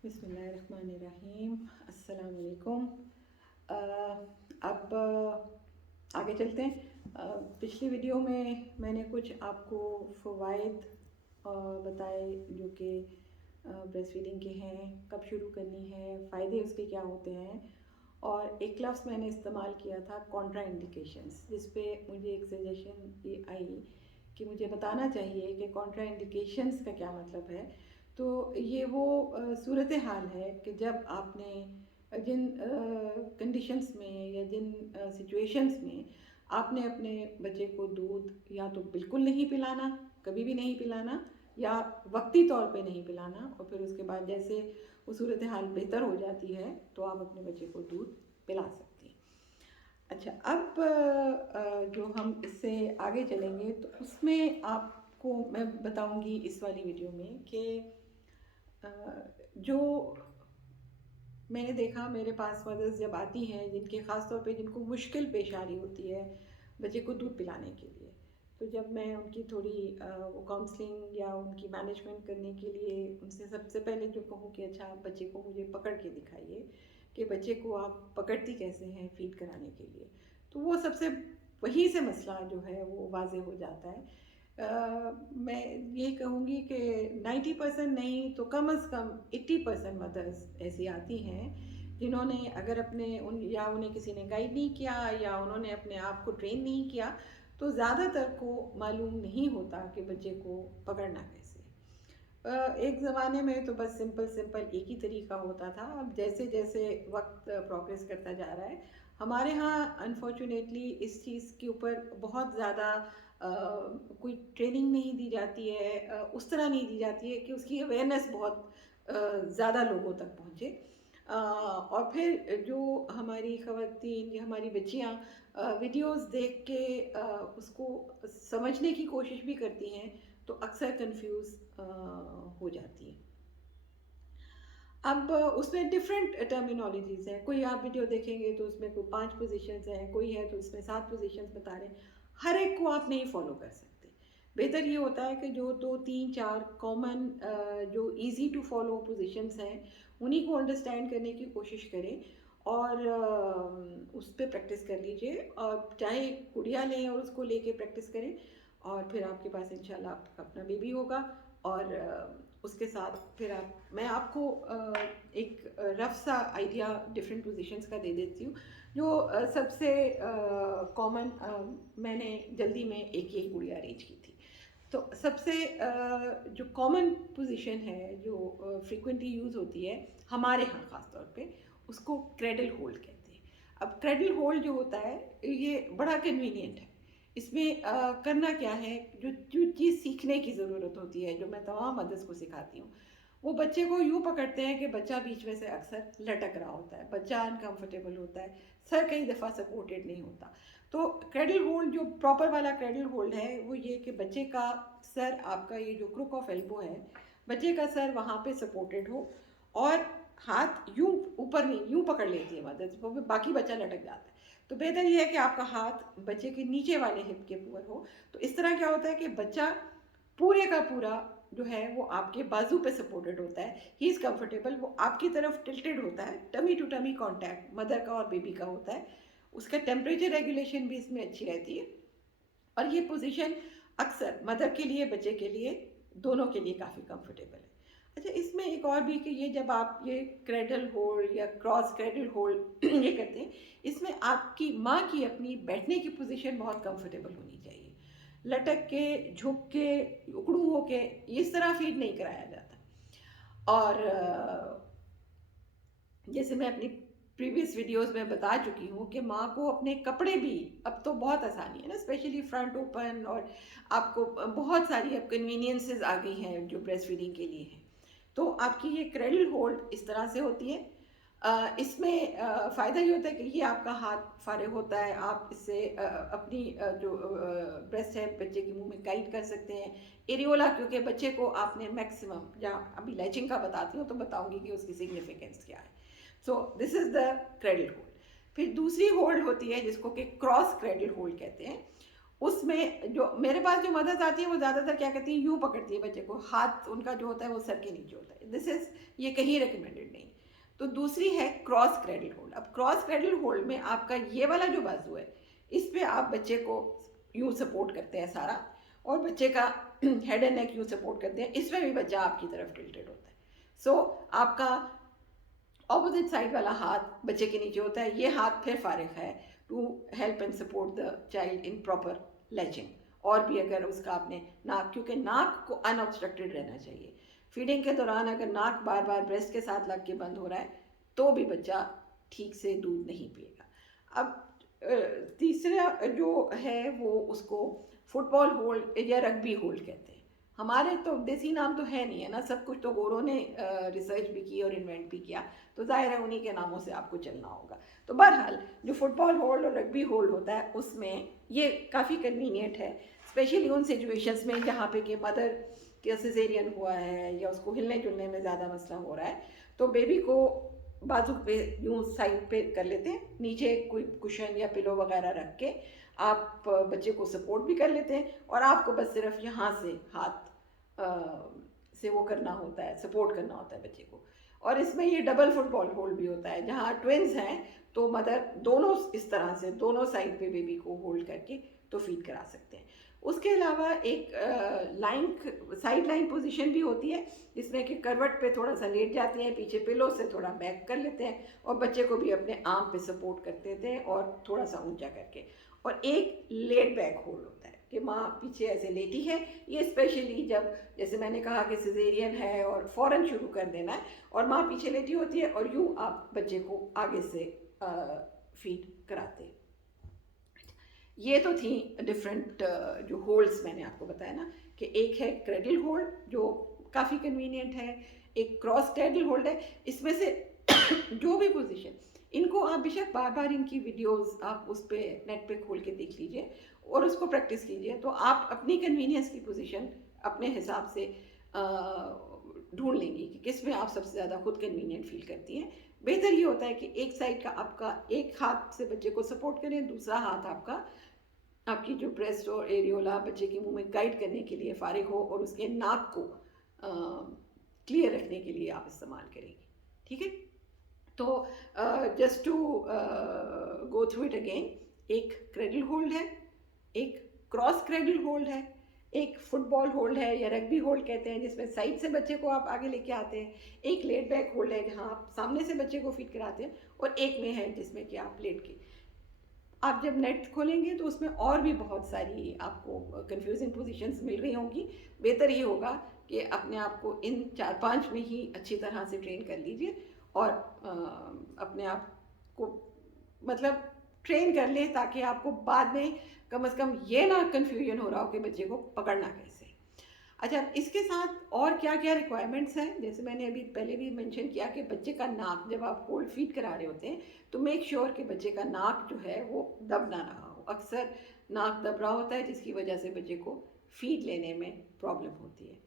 बिस्मिल्लाहिर्रहमानिर्रहीम। अस्सलाम वालेकुम। अब आगे चलते हैं। पिछली वीडियो में मैंने कुछ आपको फ़वाइद बताए जो कि ब्रेस्ट फीडिंग के हैं, कब शुरू करनी है, फ़ायदे उसके क्या होते हैं। और एक लफ्ज़ मैंने इस्तेमाल किया था कॉन्ट्रा इंडिकेशंस, जिस पे मुझे एक सजेशन ये आई कि मुझे बताना चाहिए कि कॉन्ट्रा इंडिकेशंस का क्या मतलब है। तो ये वो सूरत हाल है कि जब आपने जिन कंडीशंस में या जिन सिचुएशंस में आपने अपने बच्चे को दूध या तो बिल्कुल नहीं पिलाना, कभी भी नहीं पिलाना, या वक्ती तौर पे नहीं पिलाना, और फिर उसके बाद जैसे वो सूरत हाल बेहतर हो जाती है तो आप अपने बच्चे को दूध पिला सकती हैं। अच्छा, अब जो हम इससे आगे चलेंगे तो उसमें आपको मैं बताऊंगी इस वाली वीडियो में कि जो मैंने देखा मेरे पास मदर्स जब आती हैं जिनके ख़ास तौर पे जिनको मुश्किल पेश आ रही होती है बच्चे को दूध पिलाने के लिए, तो जब मैं उनकी थोड़ी वो काउंसलिंग या उनकी मैनेजमेंट करने के लिए उनसे सबसे पहले जो कहूँ कि अच्छा आप बच्चे को मुझे पकड़ के दिखाइए कि बच्चे को आप पकड़ती कैसे हैं फीड कराने के लिए, तो वो सबसे वहीं से मसला जो है वो वाजे हो जाता है। मैं ये कहूँगी कि 90% नहीं तो कम से कम 80% मदर्स ऐसी आती हैं जिन्होंने अगर अपने उन या उन्हें किसी ने गाइड नहीं किया या उन्होंने अपने आप को ट्रेन नहीं किया, तो ज़्यादातर को मालूम नहीं होता कि बच्चे को पकड़ना कैसे। एक ज़माने में तो बस सिंपल सिंपल एक ही तरीका होता था। अब जैसे जैसे वक्त प्रोग्रेस करता जा रहा है हमारे यहाँ अनफॉर्चुनेटली इस चीज़ के ऊपर बहुत ज़्यादा कोई ट्रेनिंग नहीं दी जाती है, उस तरह नहीं दी जाती है कि उसकी अवेयरनेस बहुत ज़्यादा लोगों तक पहुँचे। और फिर जो हमारी ख़वातीन या हमारी बच्चियाँ वीडियोस देख के उसको समझने की कोशिश भी करती हैं तो अक्सर कंफ्यूज हो जाती हैं। अब उसमें डिफरेंट टर्मिनोलॉजीज़ हैं, कोई आप वीडियो देखेंगे तो उसमें कोई 5 पोजीशंस हैं, कोई है तो उसमें 7 पोजीशंस बता रहे हैं। हर एक को आप नहीं फॉलो कर सकते। बेहतर ये होता है कि जो 2 3 4 कॉमन जो ईज़ी टू फॉलो पोजीशंस हैं उन्हीं को अंडरस्टैंड करने की कोशिश करें और उस पे प्रैक्टिस कर लीजिए, और चाहे गुड़िया लें और उसको लेके प्रैक्टिस करें, और फिर आपके पास इंशाल्लाह आपका अपना बेबी होगा। और उसके साथ फिर मैं आपको एक रफ सा आइडिया डिफरेंट पोजीशंस का दे देती हूँ जो सबसे कॉमन मैंने जल्दी में एक ही गुड़िया अरेंज की थी। तो सबसे जो कॉमन पोजीशन है जो फ्रीक्वेंटली यूज़ होती है हमारे यहाँ ख़ास तौर पे, उसको क्रेडल होल्ड कहते हैं। अब क्रेडल होल्ड जो होता है ये बड़ा कन्वीनियंट है। इसमें करना क्या है, जो जो चीज़ सीखने की ज़रूरत होती है जो मैं तमाम मदर्स को सिखाती हूँ, वो बच्चे को यूँ पकड़ते हैं कि बच्चा बीच में से अक्सर लटक रहा होता है, बच्चा अनकंफर्टेबल होता है, सर कई दफ़ा सपोर्टेड नहीं होता। तो क्रेडल होल्ड जो प्रॉपर वाला क्रेडल होल्ड है वो ये कि बच्चे का सर, आपका ये जो क्रुक ऑफ एल्बो है, बच्चे का सर वहाँ पे सपोर्टेड हो और हाथ यूं ऊपर नहीं, यूं पकड़ लेती है मदद, बाकी बच्चा लटक जाता है। तो बेहतर ये है कि आपका हाथ बच्चे के नीचे वाले हिप के ऊपर हो। तो इस तरह क्या होता है कि बच्चा पूरे का पूरा जो है वो आपके बाजू पे सपोर्टेड होता है, ही इज़ कंफर्टेबल, वो आपकी तरफ टिल्टेड होता है, tummy to tummy contact mother का और बेबी का होता है। उसका टेम्परेचर रेगुलेशन भी इसमें अच्छी रहती है, और ये पोजीशन अक्सर मदर के लिए बच्चे के लिए दोनों के लिए काफ़ी कंफर्टेबल है। अच्छा, इसमें एक और भी कि ये जब आप ये क्रेडल होल्ड या क्रॉस क्रेडल होल्ड ये करते हैं, इसमें आपकी माँ की अपनी बैठने की पोजीशन बहुत कंफर्टेबल होनी चाहिए। लटक के, झुक के, उकड़ू हो के इस तरह फीड नहीं कराया जाता। और जैसे मैं अपनी प्रीवियस वीडियोस में बता चुकी हूँ कि माँ को अपने कपड़े भी, अब तो बहुत आसानी है ना, स्पेशली फ्रंट ओपन, और आपको बहुत सारी अब कन्वीनियंसेस आ गई हैं जो ब्रेस्ट फीडिंग के लिए हैं। तो आपकी ये क्रेडल होल्ड इस तरह से होती है। इसमें फ़ायदा ये होता है कि ये आपका हाथ फारिग होता है, आप इससे अपनी जो ब्रेस्ट है बच्चे के मुंह में गाइड कर सकते हैं। एरियोला, क्योंकि बच्चे को आपने मैक्सिमम, या अभी लैचिंग का बताती हूँ तो बताऊंगी कि उसकी सिग्निफिकेंस क्या है। So this is the cradle hold. फिर दूसरी होल्ड होती है जिसको कि क्रॉस क्रेडल होल्ड कहते हैं। उसमें जो मेरे पास जो मदर्स आती है वो ज़्यादातर क्या करती है, यूँ पकड़ती है बच्चे को, हाथ उनका जो होता है वो सर के नीचे होता है। ये कहीं रिकमेंडेड नहीं। तो दूसरी है क्रॉस क्रेडल होल्ड। अब क्रॉस क्रेडल होल्ड में आपका ये वाला जो बाजू है, इस पे आप बच्चे को यूँ सपोर्ट करते हैं सारा, और बच्चे का हेड एंड नेक यूँ सपोर्ट करते हैं, इसमें भी बच्चा आपकी तरफ टिल्टेड होता है। सो आपका ऑपोजिट साइड वाला हाथ बच्चे के नीचे होता है, ये हाथ फिर फारिग है to help and support the child in proper latching. और भी अगर उसका आपने नाक, क्योंकि नाक को अनऑब्स्ट्रक्टेड रहना चाहिए, फीडिंग के दौरान अगर नाक बार बार ब्रेस्ट के साथ लग के बंद हो रहा है तो भी बच्चा ठीक से दूध नहीं पिएगा। अब तीसरा जो है वो उसको फुटबॉल होल्ड या रग्बी होल्ड कहते हैं। हमारे तो देसी नाम तो है नहीं है ना, सब कुछ तो गोरों ने रिसर्च भी की और इन्वेंट भी किया, तो जाहिर है उन्हीं के नामों से आपको चलना होगा। तो बहरहाल जो फुटबॉल होल्ड और रग्बी होल्ड होता है उसमें ये काफ़ी कन्वीनियंट है, स्पेशली उन सिचुएशंस में जहाँ पे कि मदर के सिजेरियन हुआ है या उसको हिलने जुलने में ज़्यादा मसला हो रहा है, तो बेबी को बाजू पे यूँ साइड पे कर लेते हैं, नीचे कोई कुशन या पिलो वगैरह रख के आप बच्चे को सपोर्ट भी कर लेते हैं, और आपको बस सिर्फ यहाँ से हाथ से वो करना होता है, सपोर्ट करना होता है बच्चे को। और इसमें ये डबल फुटबॉल होल्ड भी होता है, जहाँ ट्विन्स हैं तो मदर दोनों इस तरह से दोनों साइड पे बेबी को होल्ड करके तो फीड करा सकते हैं। उसके अलावा एक साइड लाइन पोजीशन भी होती है, जिसमें कि करवट पे थोड़ा सा लेट जाते हैं, पीछे पिलो से थोड़ा बैक कर लेते हैं और बच्चे को भी अपने आर्म पे सपोर्ट कर देते हैं और थोड़ा सा ऊंचा करके। और एक लेट बैक होल्ड होता है कि माँ पीछे ऐसे लेटी है, ये स्पेशली जब जैसे मैंने कहा कि सिजेरियन है और फ़ौरन शुरू कर देना है और माँ पीछे लेटी होती है और यूँ आप बच्चे को आगे से फीड कराते हैं। ये तो थी डिफरेंट जो होल्ड्स मैंने आपको बताया ना, कि एक है क्रेडल होल्ड जो काफ़ी कन्वीनियंट है, एक क्रॉस क्रेडल होल्ड है। इसमें से जो भी पोजीशन, इनको आप बेशक बार बार इनकी वीडियोस आप उस पर नेट पे खोल के देख लीजिए और उसको प्रैक्टिस कीजिए, तो आप अपनी कन्वीनियंस की पोजीशन अपने हिसाब से ढूंढ लेंगी कि किस में आप सबसे ज़्यादा खुद कन्वीनियंट फील करती हैं। बेहतर ये होता है कि एक साइड का आपका एक हाथ से बच्चे को सपोर्ट करें, दूसरा हाथ आपका आपकी जो ब्रेस्ट और एरियोला बच्चे के मुंह में गाइड करने के लिए फारिग हो और उसके नाक को क्लियर रखने के लिए आप इस्तेमाल करेंगे। ठीक है, तो just to go through it again, एक क्रेडल होल्ड है, एक क्रॉस क्रेडल होल्ड है, एक फुटबॉल होल्ड है या रग्बी होल्ड कहते हैं जिसमें साइड से बच्चे को आप आगे लेके आते हैं, एक लेट बैक होल्ड है जहाँ आप सामने से बच्चे को फीड कराते हैं, और एक में है जिसमें कि आप लेट के। आप जब नेट खोलेंगे तो उसमें और भी बहुत सारी आपको कंफ्यूजिंग पोजीशंस मिल रही होंगी। बेहतर ये होगा कि अपने आप को इन 4-5 में ही अच्छी तरह से ट्रेन कर लीजिए और अपने आप को मतलब ट्रेन कर ले, ताकि आपको बाद में कम से कम ये ना कन्फ्यूजन हो रहा हो कि बच्चे को पकड़ना कैसे। अच्छा, इसके साथ और क्या क्या रिक्वायरमेंट्स हैं, जैसे मैंने अभी पहले भी मेंशन किया कि बच्चे का नाक जब आप होल्ड फीड करा रहे होते हैं तो मेक श्योर कि बच्चे का नाक जो है वो दब ना रहा हो। अक्सर नाक दब रहा होता है जिसकी वजह से बच्चे को फीड लेने में प्रॉब्लम होती है।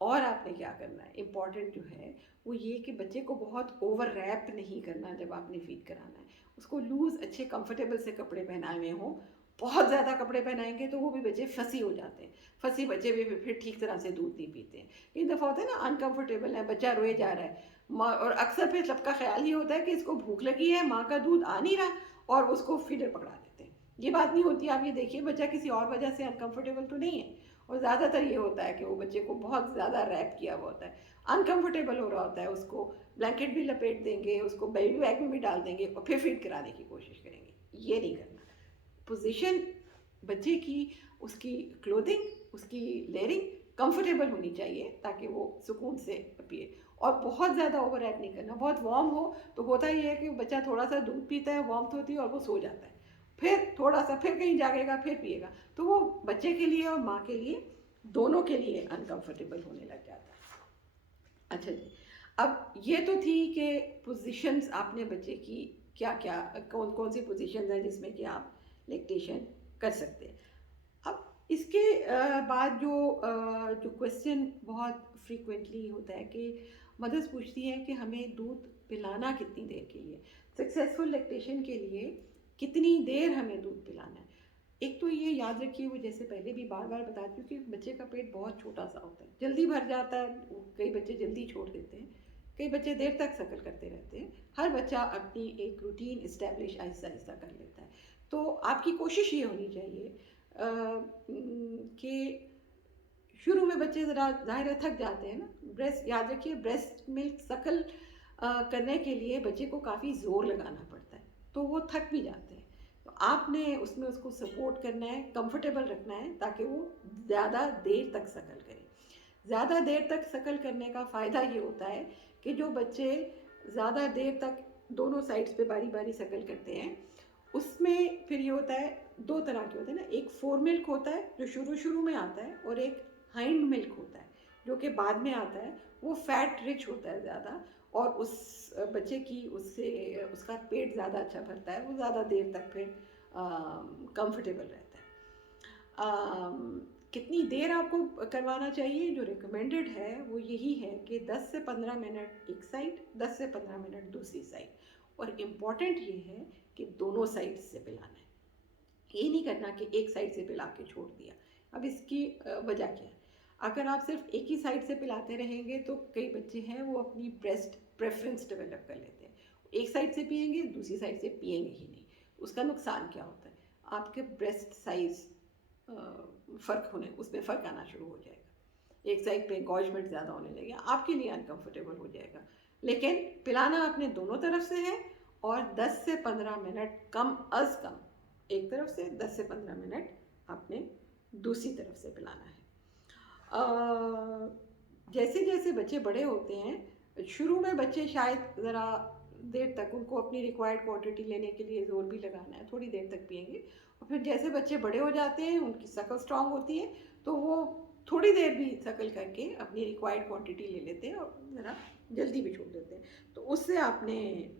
और आपने क्या करना है, इम्पॉर्टेंट जो है वो ये कि बच्चे को बहुत ओवर रैप नहीं करना जब आपने फीड कराना है, उसको लूज़ अच्छे कंफर्टेबल से कपड़े पहनाए हुए हों। बहुत ज़्यादा कपड़े पहनाएंगे तो वो भी बच्चे फंसी हो जाते हैं, फंसी बच्चे भी फिर ठीक तरह से दूध नहीं पीते हैं। कई दफ़ा होता है ना, अनकंफर्टेबल है, बच्चा रोए जा रहा है, माँ, और अक्सर फिर सबका ख्याल ये होता है कि इसको भूख लगी है, माँ का दूध आ नहीं रहा, और उसको फीडर पकड़ा देते हैं। ये बात नहीं होती। आप ये देखिए बच्चा किसी और वजह से अनकंफर्टेबल तो नहीं है, और ज़्यादातर ये होता है कि वो बच्चे को बहुत ज़्यादा रैप किया हुआ होता है, अनकंफर्टेबल हो रहा होता है, उसको ब्लैंकेट भी लपेट देंगे, उसको बेबी बैग में भी डाल देंगे और फिर फीड कराने की कोशिश करेंगे। ये नहीं करना। पोजीशन बच्चे की, उसकी क्लोथिंग, उसकी लेयरिंग कंफर्टेबल होनी चाहिए ताकि वो सुकून से पिए, और बहुत ज़्यादा ओवर एक्ट नहीं करना। बहुत वार्म हो तो होता ही है कि बच्चा थोड़ा सा दूध पीता है, वार्म होती है और वो सो जाता है, फिर थोड़ा सा फिर कहीं जागेगा फिर पिएगा, तो वो बच्चे के लिए और माँ के लिए दोनों के लिए अनकंफर्टेबल होने लग जाता है। अच्छा जी, अब ये तो थी कि पोजीशंस आपने बच्चे की क्या क्या, कौन कौन सी पोजीशंस हैं जिसमें कि आप लैक्टेशन कर सकते हैं। अब इसके बाद जो क्वेश्चन बहुत फ्रीक्वेंटली होता है कि मदर्स पूछती हैं कि हमें दूध पिलाना कितनी देर के लिए, सक्सेसफुल लैक्टेशन के लिए कितनी देर हमें दूध पिलाना है। एक तो ये याद रखिए, वो जैसे पहले भी बार बार बताती हूँ कि बच्चे का पेट बहुत छोटा सा होता है, जल्दी भर जाता है, कई बच्चे जल्दी छोड़ देते हैं, कई बच्चे देर तक शकल करते रहते हैं। हर बच्चा अपनी एक रूटीन इस्टेब्लिश आहिस्ता आहिस्ता कर लेता है। तो आपकी कोशिश ये होनी चाहिए कि शुरू में बच्चे ज़रा ज़ाहिर है थक जाते हैं ना। ब्रेस्ट, याद रखिए, ब्रेस्ट मिल्क शकल करने के लिए बच्चे को काफ़ी ज़ोर लगाना पड़ता है, तो वो थक भी जाते हैं। तो आपने उसमें उसको सपोर्ट करना है, कंफर्टेबल रखना है, ताकि वो ज़्यादा देर तक शकल करे। ज़्यादा देर तक शकल करने का फ़ायदा ये होता है कि जो बच्चे ज़्यादा देर तक दोनों साइड्स पे बारी बारी शकल करते हैं, उसमें फिर ये होता है, दो तरह के होते हैं ना, एक फोर मिल्क होता है जो शुरू शुरू में आता है, और एक हाइंड मिल्क होता है जो कि बाद में आता है। वो फैट रिच होता है ज़्यादा, और उस बच्चे की उससे उसका पेट ज़्यादा अच्छा भरता है, वो ज़्यादा देर तक फिर कंफर्टेबल रहता है। कितनी देर आपको करवाना चाहिए, जो रिकमेंडेड है वो यही है कि 10 से 15 मिनट एक साइड, 10 से 15 मिनट दूसरी साइड। और इम्पॉर्टेंट ये है कि दोनों साइड से पिलाना है, ये नहीं करना कि एक साइड से पिला के छोड़ दिया। अब इसकी वजह क्या है? अगर आप सिर्फ एक ही साइड से पिलाते रहेंगे तो कई बच्चे हैं वो अपनी ब्रेस्ट प्रेफरेंस डेवलप कर लेते हैं, एक साइड से पिएंगे, दूसरी साइड से पिएंगे ही नहीं। उसका नुकसान क्या होता है? आपके ब्रेस्ट साइज फ़र्क होने, उसमें फ़र्क आना शुरू हो जाएगा, एक साइड पे इंगॉजमेंट ज़्यादा होने लगेगा, आपके लिए अनकंफर्टेबल हो जाएगा। लेकिन पिलाना अपने दोनों तरफ से है, और 10 से 15 मिनट कम अज़ कम एक तरफ से, 10 से 15 मिनट आपने दूसरी तरफ से पिलाना है। जैसे जैसे बच्चे बड़े होते हैं, शुरू में बच्चे शायद ज़रा देर तक, उनको अपनी रिक्वायर्ड क्वांटिटी लेने के लिए ज़ोर भी लगाना है, थोड़ी देर तक पिएंगे। और फिर जैसे बच्चे बड़े हो जाते हैं, उनकी शकल स्ट्रांग होती है, तो वो थोड़ी देर भी शकल करके अपनी रिक्वायर्ड क्वांटिटी ले लेते हैं, और ज़रा जल्दी भी छोड़ देते हैं। तो उससे आपने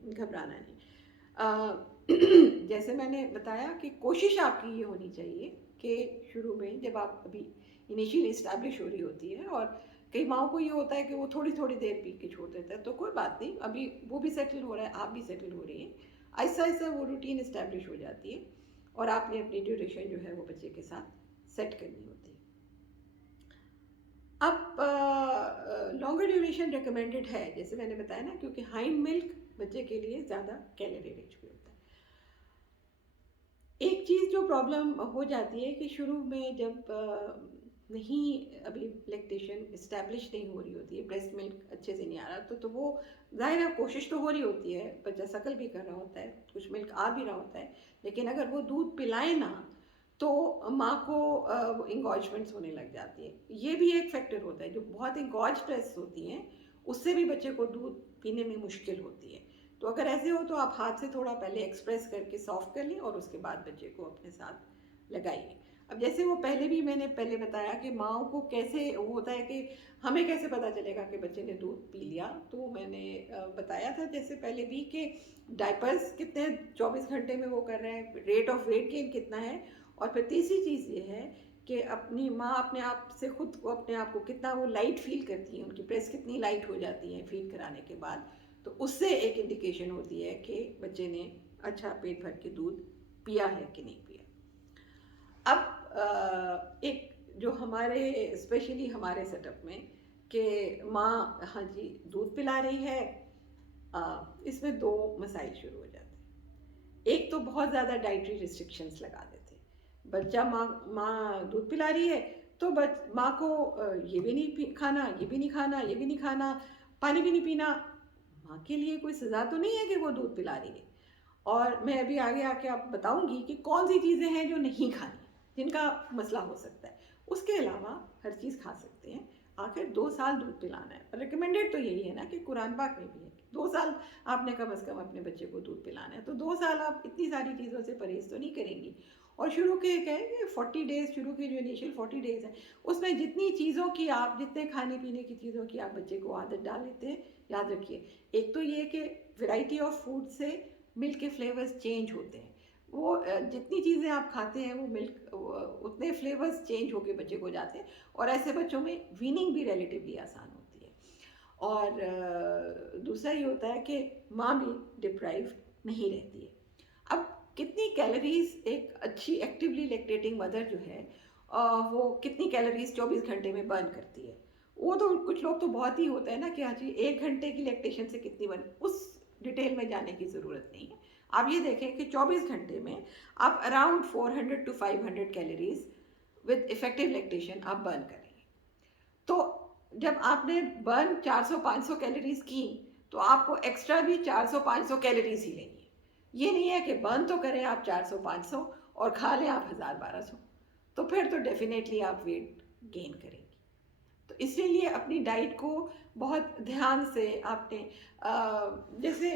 घबराना नहीं। जैसे मैंने बताया कि कोशिश आपकी ये होनी चाहिए कि शुरू में, जब आप अभी इनिशियली इस्टेब्लिश हो रही होती है, और कई माओं को ये होता है कि वो थोड़ी थोड़ी देर पी के छोड़ देता है, तो कोई बात नहीं, अभी वो भी सेटल हो रहा है, आप भी सेटल हो रही हैं, आहिस्ता आहिस्ता वो रूटीन इस्टेब्लिश हो जाती है, और आपने अपनी ड्यूरेशन जो है वो बच्चे के साथ सेट करनी होती है। अब लॉन्गर ड्यूरेशन रिकमेंडेड है, जैसे मैंने बताया ना, क्योंकि हाइंड मिल्क बच्चे के लिए ज़्यादा कैलोरी रिच भी होता है। एक चीज़ जो प्रॉब्लम हो जाती है कि शुरू में जब नहीं, अभी लैक्टेशन इस्टेब्लिश नहीं हो रही होती है, ब्रेस्ट मिल्क अच्छे से नहीं आ रहा, तो वो ज़ाहिर है कोशिश तो हो रही होती है, बच्चा शकल भी कर रहा होता है, कुछ मिल्क आ भी रहा होता है, लेकिन अगर वो दूध पिलाए ना, तो माँ को इंगॉजमेंट्स होने लग जाती है। ये भी एक फैक्टर होता है, जो बहुत इंगॉज ब्रेस्ट होती हैं उससे भी बच्चे को दूध पीने में मुश्किल होती है। तो अगर ऐसे हो तो आप हाथ से थोड़ा पहले एक्सप्रेस करके सॉफ्ट कर लें, और उसके बाद बच्चे को अपने साथ लगाइए। अब जैसे वो पहले भी मैंने पहले बताया कि माँओं को कैसे वो होता है कि हमें कैसे पता चलेगा कि बच्चे ने दूध पी लिया, तो मैंने बताया था जैसे पहले भी कि डायपर्स कितने 24 घंटे में वो कर रहे हैं, रेट ऑफ वेट गेन कितना है, और फिर तीसरी चीज़ ये है कि अपनी माँ अपने आप से खुद को, अपने आप को कितना वो लाइट फील करती है, उनकी ब्रेस्ट कितनी लाइट हो जाती है फीड कराने के बाद, तो उससे एक इंडिकेशन होती है कि बच्चे ने अच्छा पेट भर के दूध पिया है कि नहीं पिया। अब एक जो हमारे, स्पेशली हमारे सेटअप में, कि माँ हाँ जी दूध पिला रही है, इसमें दो मसाइल शुरू हो जाते हैं। एक तो बहुत ज़्यादा डाइटरी रिस्ट्रिक्शंस लगा देते हैं, बच्चा माँ दूध पिला रही है, तो माँ को ये भी नहीं खाना, ये भी नहीं खाना, ये भी नहीं खाना, पानी भी नहीं पीना। माँ के लिए कोई सज़ा तो नहीं है कि वो दूध पिला रही है। और मैं अभी आगे आके आप बताऊंगी कि कौन सी चीज़ें हैं जो नहीं खानी, जिनका मसला हो सकता है। उसके अलावा हर चीज़ खा सकते हैं। आखिर 2 साल दूध पिलाना है, रिकमेंडेड तो यही है ना, कि कुरान पाक में भी है कि 2 साल आपने कम से कम अपने बच्चे को दूध पिलाना है। तो 2 साल आप इतनी सारी चीज़ों से परहेज तो नहीं करेंगी। और शुरू के क्या है कि 40 डेज़, शुरू के जो इनिशियल 40 डेज़ है, उसमें जितनी चीज़ों की आप, जितने खाने पीने की चीज़ों की आप बच्चे को आदत डाल लेते हैं, याद रखिए, एक तो ये कि वैरायटी ऑफ फूड से मिल्क के फ्लेवर्स चेंज होते हैं। वो जितनी चीज़ें आप खाते हैं, वो मिल्क उतने फ्लेवर्स चेंज होके बच्चे को जाते हैं, और ऐसे बच्चों में वीनिंग भी रिलेटिवली आसान होती है। और दूसरा ये होता है कि माँ भी डिप्राइव नहीं रहती है। अब कितनी कैलोरीज एक अच्छी एक्टिवली लैक्टेटिंग मदर जो है वो कितनी कैलोरीज 24 घंटे में बर्न करती है। वो तो कुछ लोग तो बहुत ही होता है ना कि हाँ जी 1 घंटे की लैक्टेशन से कितनी बर्न, उस डिटेल में जाने की ज़रूरत नहीं है। आप ये देखें कि 24 घंटे में आप around 400 to 500 calories with effective lactation आप बर्न करेंगे। तो जब आपने बर्न 400-500 कैलोरीज की तो आपको एक्स्ट्रा भी 400-500 कैलोरीज ही लेनी है। ये नहीं है कि बर्न तो करें आप 400-500 और खा लें आप 1000-1200, तो फिर तो डेफिनेटली आप वेट गेन करेंगे। तो इसलिए अपनी डाइट को बहुत ध्यान से आपने जैसे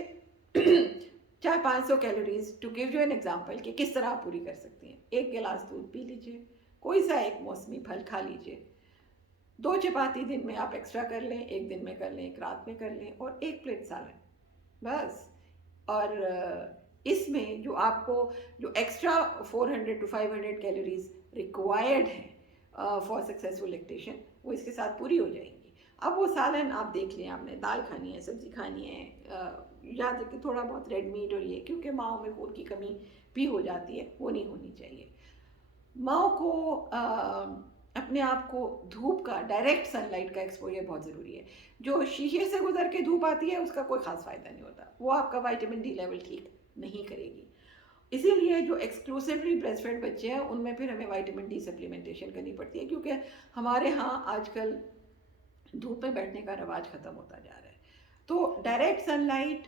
400-500 calories, to give you an example कि किस तरह आप पूरी कर सकती हैं। 1 गिलास दूध पी लीजिए, कोई सा एक मौसमी फल खा लीजिए, 2 चपाती दिन में आप एक्स्ट्रा कर लें, एक दिन में कर लें, एक रात में कर लें, और 1 प्लेट सालन बस। और इसमें जो आपको जो एक्स्ट्रा 400 to 500 कैलोरीज रिक्वायर्ड है फॉर सक्सेसफुल लैक्टेशन, वो इसके साथ पूरी हो जाएंगी। अब वो सालन आप देख लें, आपने दाल खानी है, सब्जी खानी है, याद रखें थोड़ा बहुत रेड मीट और ये, क्योंकि माओ में खून की कमी भी हो जाती है, वो नहीं होनी चाहिए। माओ को अपने आप को धूप का, डायरेक्ट सनलाइट का एक्सपोजर बहुत ज़रूरी है। जो शीशे से गुजर के धूप आती है उसका कोई ख़ास फ़ायदा नहीं होता, वो आपका विटामिन डी लेवल ठीक नहीं करेगी। इसीलिए जो एक्सक्लूसिवली ब्रेस्ट फेड बच्चे हैं उनमें फिर हमें विटामिन डी सप्लीमेंटेशन करनी पड़ती है, क्योंकि हमारे यहाँ आजकल धूप में बैठने का रवाज ख़त्म होता जा रहा है। तो direct sunlight,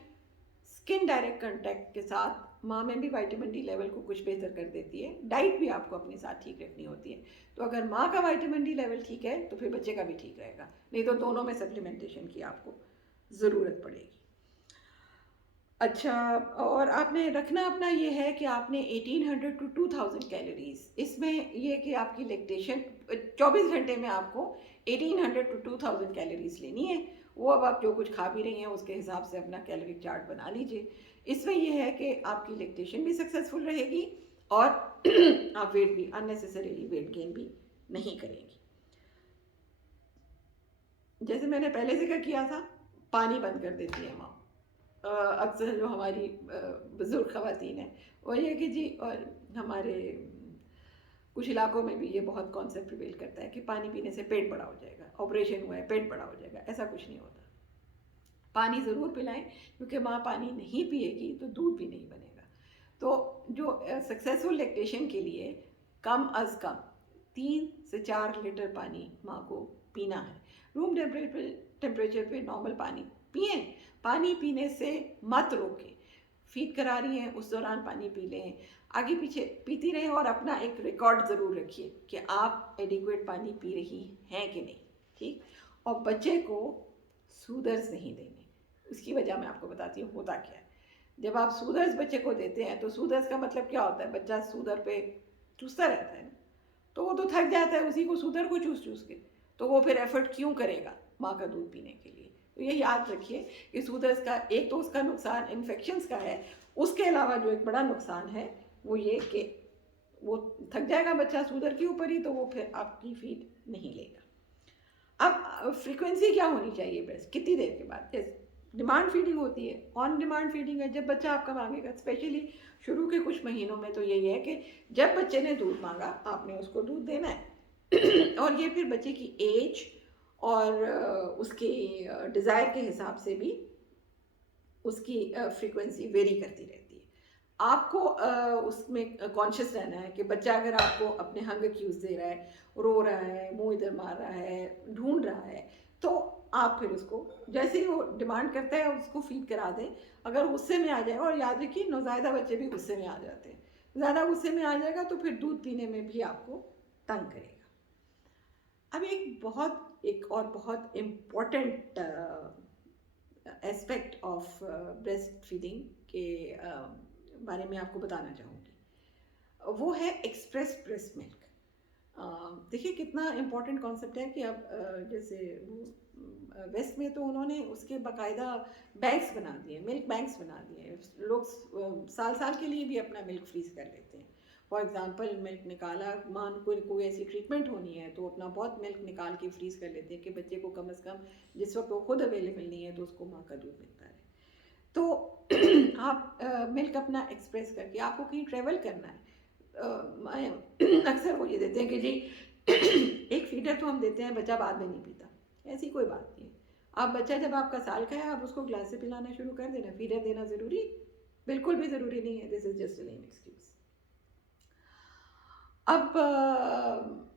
skin direct contact के साथ माँ में भी विटामिन डी लेवल को कुछ बेहतर कर देती है। डाइट भी आपको अपने साथ ठीक रखनी होती है। तो अगर माँ का विटामिन डी लेवल ठीक है तो फिर बच्चे का भी ठीक रहेगा, नहीं तो दोनों में सप्लीमेंटेशन की आपको ज़रूरत पड़ेगी। अच्छा, और आपने रखना अपना ये है कि आपने 1800 to 2000 कैलोरीज, इसमें ये कि आपकी लैक्टेशन 24 घंटे में आपको 1800 to 2000 कैलोरीज लेनी है। वो अब आप जो कुछ खा भी रही हैं उसके हिसाब से अपना कैलोरी चार्ट बना लीजिए। इसमें यह है कि आपकी लैक्टेशन भी सक्सेसफुल रहेगी और आप वेट भी अननेसेसरीली वेट गेन भी नहीं करेंगी। जैसे मैंने पहले जिक्र किया था, पानी बंद कर देती है माँ। अक्सर जो हमारी बुज़ुर्ग ख़वातीन हैं वो ये कि जी, और हमारे कुछ इलाकों में भी ये बहुत कॉन्सेप्ट प्रिवेल करता है कि पानी पीने से पेट बड़ा हो जाएगा, ऑपरेशन हुआ है पेट बड़ा हो जाएगा। ऐसा कुछ नहीं होता। पानी ज़रूर पिलाएं, क्योंकि माँ पानी नहीं पिएगी तो दूध भी नहीं बनेगा। तो जो सक्सेसफुल लैक्टेशन के लिए कम अज़ कम 3 से 4 लीटर पानी माँ को पीना है। रूम टेम्परेचर पे नॉर्मल पानी पिए। पानी पीने से मत रोकें। फीड करा रही हैं उस दौरान पानी पी लें, आगे पीछे पीती रहें, और अपना एक रिकॉर्ड ज़रूर रखिए कि आप एडिक्वेट पानी पी रही हैं कि नहीं। ठीक। और बच्चे को सूदर्स नहीं देने, उसकी वजह मैं आपको बताती हूँ होता क्या है। जब आप सूदर्स बच्चे को देते हैं तो सूदर्स का मतलब क्या होता है, बच्चा सूदर पे चूसता रहता है, तो वो तो थक जाता है उसी को सूदर को चूस चूस के, तो वो फिर एफर्ट क्यों करेगा माँ का दूध पीने के लिए। तो ये याद रखिए कि सूदर्स का एक तो उसका नुकसान इन्फेक्शंस का है, उसके अलावा जो एक बड़ा नुकसान है वो ये कि वो थक जाएगा बच्चा सूदर के ऊपर ही, तो वो फिर आपकी फीड नहीं लेगा। अब फ्रीक्वेंसी क्या होनी चाहिए ब्रेस्ट, कितनी देर के बाद। जैसे डिमांड फीडिंग होती है, ऑन डिमांड फीडिंग है, जब बच्चा आपका मांगेगा। स्पेशली शुरू के कुछ महीनों में तो यही है कि जब बच्चे ने दूध मांगा आपने उसको दूध देना है और ये फिर बच्चे की एज और उसके डिज़ायर के हिसाब से भी उसकी फ्रीक्वेंसी वेरी करती रहती है। आपको उसमें कॉन्शियस रहना है कि बच्चा अगर आपको अपने हंगर क्यूज दे रहा है, रो रहा है, मुंह इधर मार रहा है, ढूंढ रहा है, तो आप फिर उसको जैसे ही वो डिमांड करता है उसको फीड करा दें। अगर गुस्से में आ जाए, और याद रखिए नौज़ायदा बच्चे भी गुस्से में आ जाते हैं, ज़्यादा गुस्से में आ जाएगा तो फिर दूध पीने में भी आपको तंग करेगा। अब एक और बहुत important aspect of breast feeding के बारे में आपको बताना चाहूँगी, वो है एक्सप्रेस ब्रेस्ट मिल्क। देखिए कितना इम्पोर्टेंट कॉन्सेप्ट है कि अब जैसे वेस्ट में तो उन्होंने उसके बाकायदा बैंक्स बना दिए, मिल्क बैंक्स बना दिए। लोग साल साल के लिए भी अपना मिल्क फ्रीज कर लेते हैं। फॉर एग्जांपल मिल्क निकाला, मान को कोई ऐसी ट्रीटमेंट होनी है तो अपना बहुत मिल्क निकाल के फ्रीज कर लेते हैं कि बच्चे को कम से कम जिस वक्त वो खुद अवेलेबल नहीं है तो उसको माँ का दूध मिलता है। तो आप मिल्क अपना एक्सप्रेस करके, आपको कहीं ट्रेवल करना है, अक्सर वो ये देते हैं कि जी एक फीडर तो हम देते हैं, बच्चा बाद में नहीं पीता। ऐसी कोई बात नहीं है। आप बच्चा जब आपका साल का है, आप उसको ग्लास से पिलाना शुरू कर देना। फीडर देना ज़रूरी बिल्कुल भी ज़रूरी नहीं है। This is just a lame excuse. अब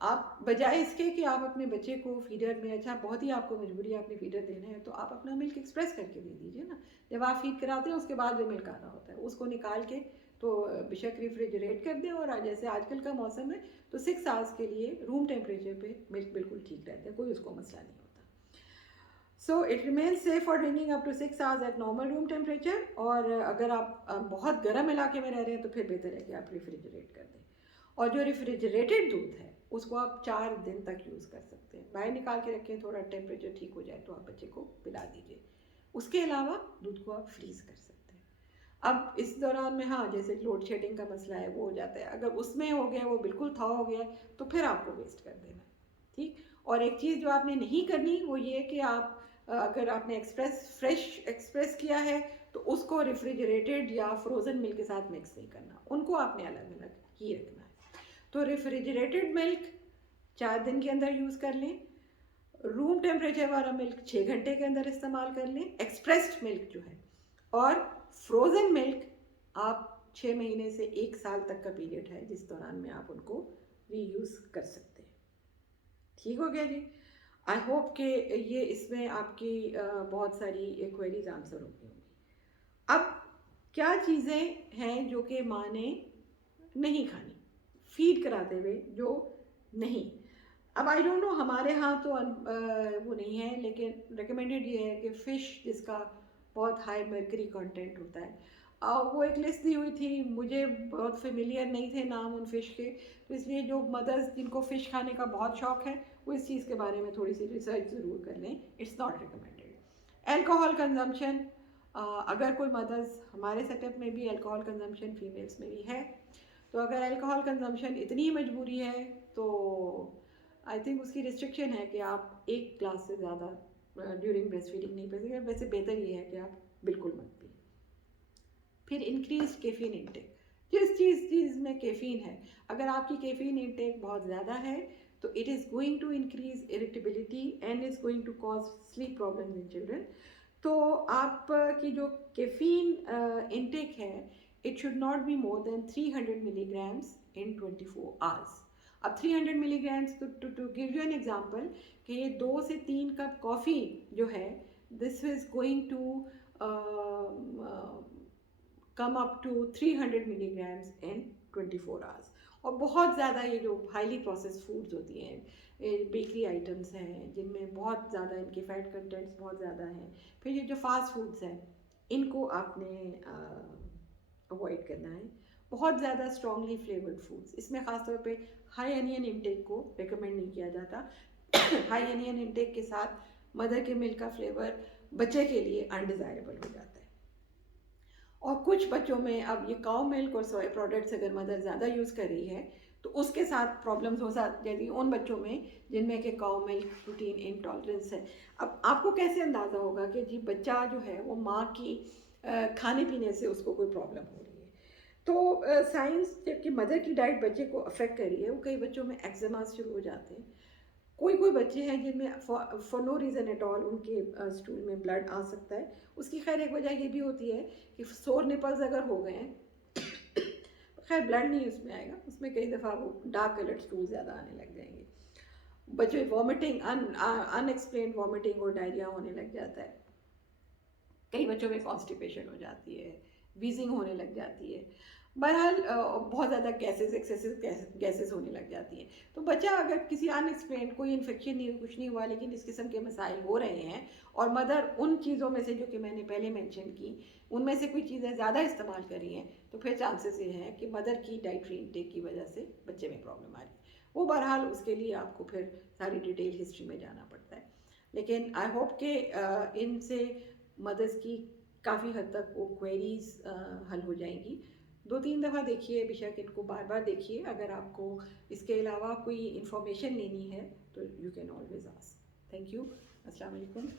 आप बजाय इसके कि आप अपने बच्चे को फीडर में, अच्छा बहुत ही आपको मजबूरी है, आपने फीडर देना है, तो आप अपना मिल्क एक्सप्रेस करके दे दीजिए ना। जब आप फीड कराते हैं उसके बाद जो मिल्क आना होता है उसको निकाल के तो बेशक रेफ्रिजरेट कर दें। और जैसे आजकल का मौसम है तो 6 आवर्स के लिए रूम टेम्परेचर पे मिल्क बिल्कुल ठीक रहता है, कोई उसको मसला नहीं होता। So it remain safe for drinking up to 6 hours at normal room temperature. और अगर आप बहुत गर्म इलाके में रह रहे हैं तो फिर बेहतर है कि आप रेफ्रिजरेट कर दें। और जो रेफ्रिजरेटेड दूध है उसको आप 4 दिन तक यूज़ कर सकते हैं। बाहर निकाल के रखें, थोड़ा टेम्परेचर ठीक हो जाए तो आप बच्चे को पिला दीजिए। उसके अलावा दूध को आप फ्रीज़ कर सकते हैं। अब इस दौरान में हाँ, जैसे लोड शेडिंग का मसला है वो हो जाता है, अगर उसमें हो गया, वो बिल्कुल था हो गया, तो फिर आपको वेस्ट कर देना। ठीक। और एक चीज़ जो आपने नहीं करनी वो ये कि आप अगर आपने फ्रेश एक्सप्रेस किया है तो उसको रेफ्रिजरेटेड या फ्रोज़न मिल्क के साथ मिक्स नहीं करना, उनको आपने अलग अलग ही रखना है। तो रेफ्रिजरेटेड मिल्क 4 दिन के अंदर यूज़ कर लें। रूम टेम्परेचर वाला मिल्क 6 घंटे के अंदर इस्तेमाल कर लें, एक्सप्रेस्ड मिल्क जो है। और फ्रोज़न मिल्क आप 6 महीने से 1 साल तक का पीरियड है जिस दौरान में आप उनको रीयूज़ कर सकते हैं। ठीक हो गया जी। आई होप कि ये इसमें आपकी बहुत सारी क्वेरीज आंसर हो गई होंगी। अब क्या चीज़ें हैं जो कि माँ ने नहीं खानी फीड कराते हुए, जो नहीं। अब आई डोंट नो, हमारे यहाँ तो वो नहीं है, लेकिन रिकमेंडेड ये है कि फ़िश जिसका बहुत हाई मर्करी कंटेंट होता है, वो एक लिस्ट दी हुई थी। मुझे बहुत फेमिलियर नहीं थे नाम उन फ़िश के, तो इसलिए जो मदर्स जिनको फ़िश खाने का बहुत शौक़ है वो इस चीज़ के बारे में थोड़ी सी रिसर्च ज़रूर कर लें। It's not recommended. Alcohol consumption, अगर कोई मदर्स, हमारे सेटअप में भी अल्कोहल कंजम्पशन फीमेल्स में भी है, तो अगर अल्कोहल कंजम्पशन इतनी मजबूरी है तो आई थिंक उसकी रिस्ट्रिक्शन है कि आप 1 ग्लास से ज़्यादा ड्यूरिंग ब्रेस्ट फीडिंग नहीं पी सकते। वैसे बेहतर ये है कि आप बिल्कुल मत पिए। फिर इंक्रीज कैफीन इंटेक, जिस चीज़ में कैफीन है, अगर आपकी कैफीन इंटेक बहुत ज़्यादा है तो it is going to increase irritability and is going to cause sleep problems in children. तो आप की जो कैफीन इंटेक है, it should not be more than 300 milligrams in 24 hours. अब 300 milligrams, to give you an example, कि ये 2 से 3 cup coffee जो है, this is going to come up to 300 milligrams in 24 hours. और बहुत ज़्यादा ये जो हाईली प्रोसेस्ड फूड्स होती हैं, बेकरी आइटम्स हैं जिनमें बहुत ज़्यादा इनके फैट कंटेंट्स बहुत ज़्यादा हैं, फिर ये जो फास्ट फूड्स हैं, इनको आपने अवॉइड करना है। बहुत ज़्यादा स्ट्रॉन्गली फ्लेवर्ड फूड्स, इसमें ख़ासतौर पे हाई अनियन इंटेक को रिकमेंड नहीं किया जाता। हाई अनियन इंटेक के साथ मदर के मिल्क का फ्लेवर बच्चे के लिए अनडिज़ायरेबल हो जाता है। और कुछ बच्चों में अब ये काउ मिल्क और सोया प्रोडक्ट्स अगर मदर ज़्यादा यूज़ कर रही है तो उसके साथ प्रॉब्लम्स हो जाती हैं उन बच्चों में जिनमें कि काउ मिल्क प्रोटीन इंटॉलरेंस है। अब आपको कैसे अंदाज़ा होगा कि जी बच्चा जो है वो माँ की खाने पीने से उसको कोई प्रॉब्लम हो रही है। तो साइंस जबकि मदर की डाइट बच्चे को अफेक्ट कर रही है, वो कई बच्चों में एक्जिमा शुरू हो जाते हैं। कोई बच्चे हैं जिनमें for no reason at all उनके स्टूल में ब्लड आ सकता है। उसकी खैर एक वजह ये भी होती है कि सोर निपल्स अगर हो गए हैं, खैर ब्लड नहीं उसमें आएगा, उसमें कई दफ़ा वो डार्क कलर्ड स्टूल ज़्यादा आने लग जाएंगे। बच्चे वॉमिटिंग, अनएक्सप्लेन्ड वॉमिटिंग और डायरिया होने लग जाता है। कई बच्चों में कॉन्स्टिपेशन हो जाती है, वीजिंग होने लग जाती है। बहरहाल बहुत ज़्यादा गैसेस, एक्सेसिव गैसेस होने लग जाती हैं। तो बच्चा अगर किसी अनएक्सप्लेन्ड, कोई इन्फेक्शन नहीं, कुछ नहीं हुआ, लेकिन इस किस्म के मसाइल हो रहे हैं और मदर उन चीज़ों में से जो कि मैंने पहले मेंशन की, उनमें से कोई चीज़ें ज़्यादा इस्तेमाल कर रही हैं, तो फिर चांसेस ये हैं कि मदर की डाइटरी इंटेक की वजह से बच्चे में प्रॉब्लम आ रही है। वो बहरहाल उसके लिए आपको फिर सारी डिटेल हिस्ट्री में जाना पड़ता है। लेकिन आई होप कि इनसे मदर्स की काफ़ी हद तक वो क्वेरीज हल हो जाएंगी। 2-3 दफ़ा देखिए, बेशक इनको बार बार देखिए। अगर आपको इसके अलावा कोई इन्फॉर्मेशन लेनी है तो you can always ask. Thank you. अस्सलाम वालेकुम।